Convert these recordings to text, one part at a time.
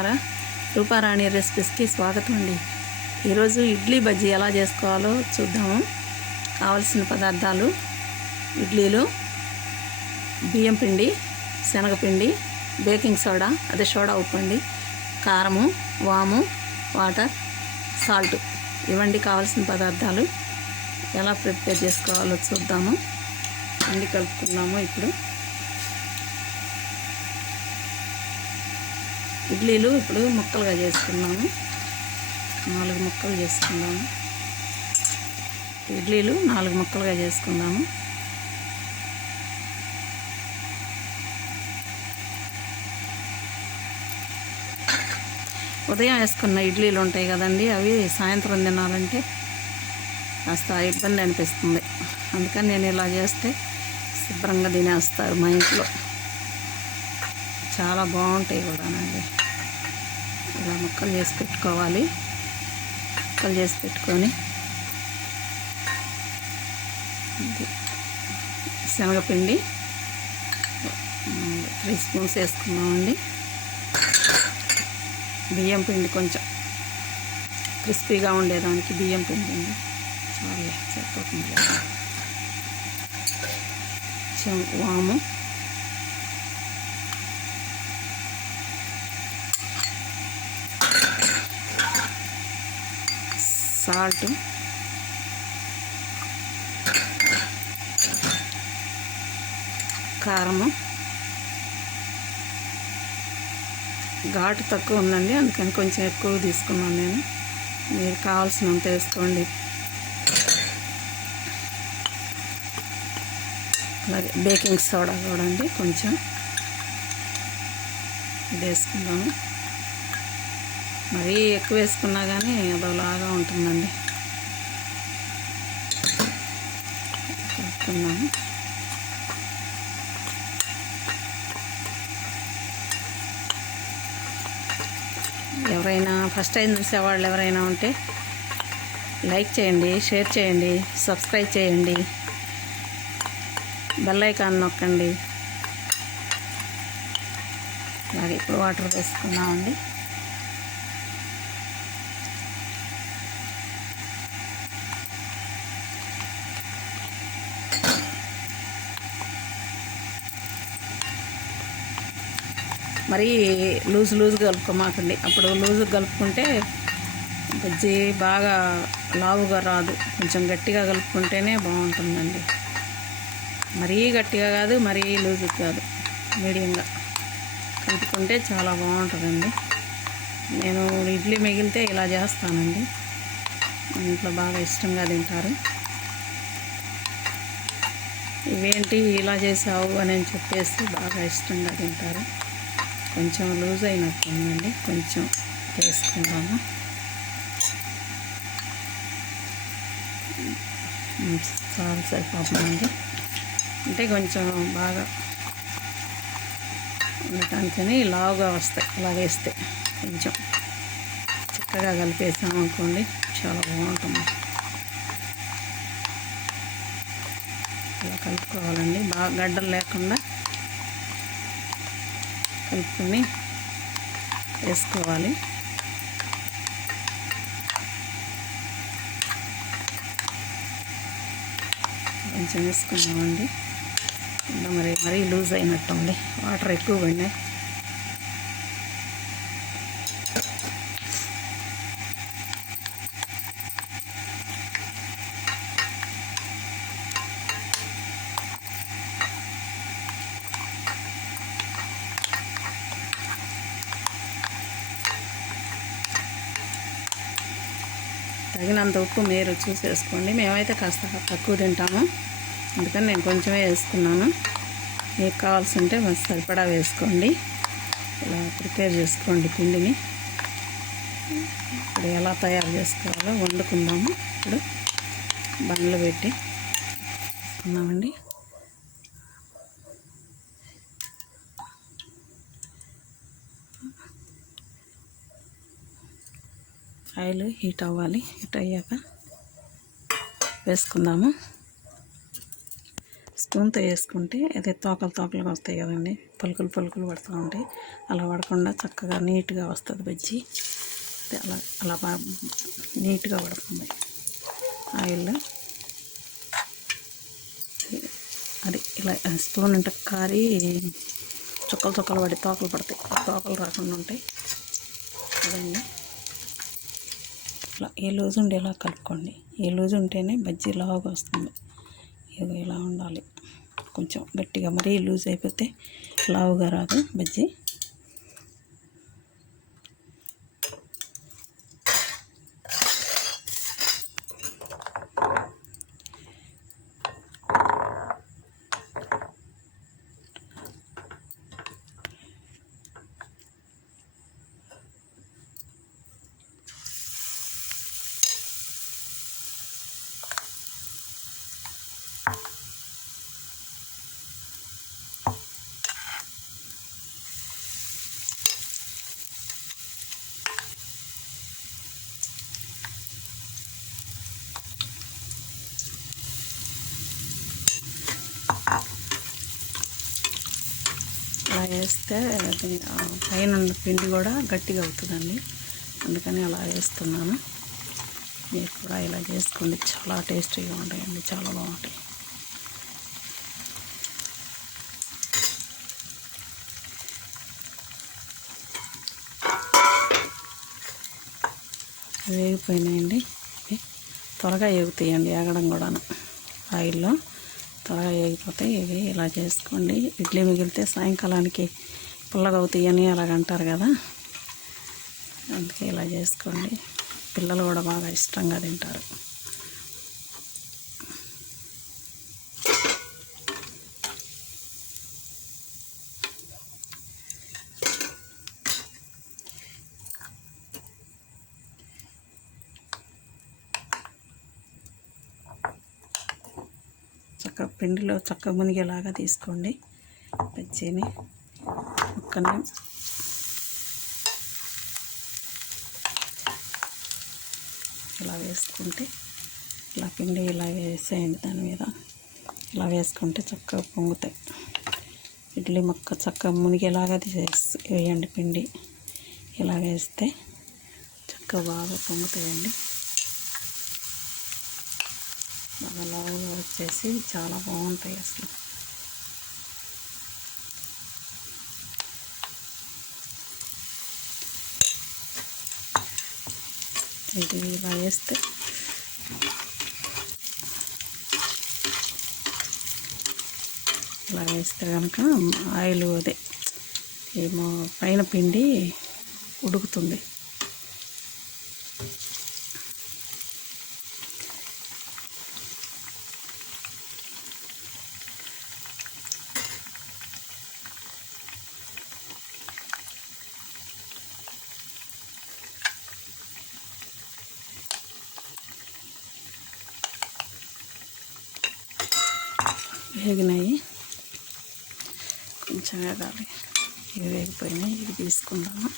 బాగున్నారా రూపారాణి రెసిపీస్కి స్వాగతం అండి. ఈరోజు ఇడ్లీ బజ్జీ ఎలా చేసుకోవాలో చూద్దాము. కావలసిన పదార్థాలు ఇడ్లీలు బియ్యం పిండి శనగపిండి బేకింగ్ సోడా అదే సోడా ఉప్పు అండి. కారము వాము వాటర్ సాల్ట్ ఇవండి కావాల్సిన పదార్థాలు. ఎలా ప్రిపేర్ చేసుకోవాలో చూద్దాము. అన్నీ కలుపుకుందాము ఇప్పుడు. ఇడ్లీలు ఇప్పుడు ముక్కలుగా చేసుకున్నాము నాలుగు ముక్కలు చేసుకుందాము. ఇడ్లీలు నాలుగు ముక్కలుగా చేసుకుందాము. ఉదయం వేసుకున్న ఇడ్లీలు ఉంటాయి కదండి అవి సాయంత్రం తినాలంటే కాస్త ఇబ్బంది అనిపిస్తుంది. అందుకని నేను ఇలా చేస్తే శుభ్రంగా తినేస్తారు మా ఇంట్లో. చాలా బాగుంటాయి కూడానండి. ఇలా ముక్కలు చేసి పెట్టుకోవాలి. ముక్కలు చేసి పెట్టుకొని శనగపిండి త్రీ స్పూన్స్ వేసుకున్నామండి బియ్యం పిండి కొంచెం క్రిస్పీగా ఉండేదానికి బియ్యం పిండి అండి. చాలా సరిపోతుంది. వాము. సాల్ట్. కారము. ఘాటు తక్కువ ఉందండి అందుకని కొంచెం ఎక్కువ తీసుకున్నాను నేను. మీరు కావాల్సినంత వేసుకోండి. అలాగే బేకింగ్ సోడా కూడా అండి కొంచెం. ఇది వేసుకుందాము. మరీ ఎక్కువ వేసుకున్నా కానీ అదోలాగా ఉంటుందండి. కలుపుకున్నాము ఎవరైనా ఫస్ట్ టైం చూసేవాళ్ళు ఎవరైనా ఉంటే లైక్ చేయండి షేర్ చేయండి సబ్స్క్రైబ్ చేయండి. బెల్ ఐకాన్ నొక్కండి. అలాగే ఇప్పుడు వాటర్ వేసుకున్నామండి మరీ లూజ్ లూజ్ కలుపుకోమాకండి. అప్పుడు లూజుగా కలుపుకుంటే బజ్జీ బాగా లావుగా రాదు. కొంచెం గట్టిగా కలుపుకుంటేనే బాగుంటుందండి. మరీ గట్టిగా కాదు మరీ లూజ్ కాదు. మీడియంగా కలుపుకుంటే చాలా బాగుంటుందండి. నేను ఇడ్లీ మిగిలితే ఇలా చేస్తానండి. ఇంట్లో బాగా ఇష్టంగా తింటారు. ఇవేంటి ఇలా చేసావు అని చెప్పేసి బాగా ఇష్టంగా తింటారు. కొంచెం లూజ్ అయినట్టు ఉందండి. కొంచెం వేసుకుందాము చాలా సరిపోతుందండి. అంటే కొంచెం బాగా ఉండటానికని లావుగా వస్తాయి. అలా వేస్తే కొంచెం చక్కగా కలిపేసాము అనుకోండి చాలా బాగుంటుంది. ఇలా కలుపుకోవాలండి. బాగా గడ్డలు లేకుండా కలుపుకొని వేసుకోవాలి. కొంచెం వేసుకుందామండి. మరి మరీ లూజ్ అయినట్టుంది. వాటర్ ఎక్కువ పడినాయి. తగినంత ఉప్పు మీరు చూసేసుకోండి. మేమైతే కాస్త తక్కువ తింటాము. అందుకని నేను కొంచెమే వేసుకున్నాను. మీకు కావాల్సి ఉంటే మంచి సరిపడా వేసుకోండి. ఇలా ప్రిపేర్ చేసుకోండి పిండిని. ఇప్పుడు ఎలా తయారు చేసుకోవాలో వండుకుందాము. ఇప్పుడు బండ్లు పెట్టి ఉన్నామండి ఆయిల్ హీట్ అవ్వాలి హీట్ అయ్యాక వేసుకుందాము. స్పూన్తో వేసుకుంటే అదే తోకలు తోకలుగా వస్తాయి కదండి పలుకులు పలుకులు పడుతూ ఉంటాయి. అలా పడకుండా చక్కగా నీట్గా వస్తుంది బజ్జి. అలా అలా నీట్గా పడుతుంది ఆయిల్. అది ఇలా స్పూన్ అంటే కారి చుక్కలు చుక్కలు పడి తోకలు పడతాయి తోకలు రాకుండా ఉంటాయి. అదండి. ఇట్లా ఏ లూజు ఉండేలా కలుపుకోండి. ఏ లూజు ఉంటేనే బజ్జీ లావుగా వస్తుంది. ఏదో ఇలా ఉండాలి. కొంచెం గట్టిగా మరీ లూజ్ అయిపోతే లావుగా రాదు బజ్జీ అలా వేస్తే పైన ఉన్న పిండి కూడా గట్టిగా అవుతుందండి. అందుకని అలా వేస్తున్నాను. మీరు కూడా ఇలా చేసుకోండి. చాలా టేస్టీగా ఉంటాయండి. చాలా బాగుంటాయి. వేగిపోయినాయండి. త్వరగా ఎగుతాయండి ఎగడం కూడాను. ఆయిల్లో. త్వరగా వేగిపోతాయి ఇవి ఇలా చేసుకోండి. ఇడ్లీ మిగిలితే సాయంకాలానికి పుల్లగా అవుతాయని అలాగ అంటారు కదా. అందుకే ఇలా చేసుకోండి. పిల్లలు కూడా బాగా ఇష్టంగా తింటారు. చక్క పిండిలో చక్క మునిగేలాగా తీసుకోండి. బజ్జీని ముక్కని. ఇలా వేసుకుంటే ఇలా పిండి ఇలా వేసేయండి దాని మీద. ఇలా వేసుకుంటే చక్కగా పొంగుతాయి. ఇడ్లీ మొక్క చక్కగా మునిగేలాగా తీసేసి వేయండి పిండి. ఇలా వేస్తే చక్కగా బాగా పొంగుతాయండి. బాగా లావుగా వచ్చేసి చాలా బాగుంటాయి అసలు. ఇది ఇలా వేస్తే ఇలా వేస్తే కనుక ఆయిల్ అదే ఏమో పైన పిండి ఉడుకుతుంది. వేగినాయి. కొంచెం వేగాలి. ఇవి వేగిపోయినాయి. ఇవి తీసుకుందాము?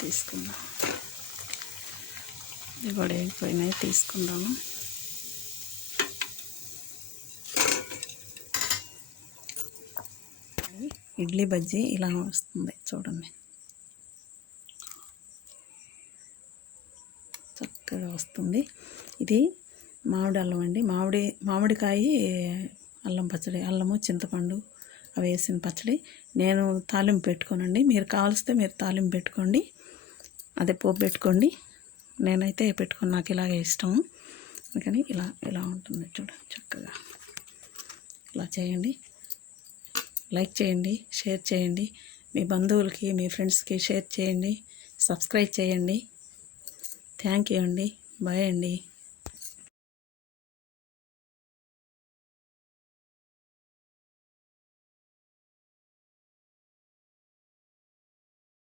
తీసుకుందాం. ఇవి కూడా వేగిపోయినాయి. తీసుకుందాము. ఇడ్లీ బజ్జీ ఇలా వస్తుంది చూడండి. చక్కగా వస్తుంది. ఇది మామిడి అల్లం అండి. మామిడి మామిడికాయ అల్లం పచ్చడి అల్లము చింతపండు అవి వేసిన పచ్చడి. నేను తాలింపు పెట్టుకోనండి. మీరు కావలిస్తే మీరు తాలింపు పెట్టుకోండి. అదే పోపు పెట్టుకోండి. నేనైతే పెట్టుకొని నాకు ఇలాగే ఇష్టం. అందుకని ఇలా ఇలా ఉంటుంది చూడ చక్కగా. ఇలా చేయండి. లైక్ చేయండి షేర్ చేయండి. మీ బంధువులకి మీ ఫ్రెండ్స్కి షేర్ చేయండి. సబ్స్క్రైబ్ చేయండి. థ్యాంక్ యూ అండి. బాయ్ అండి.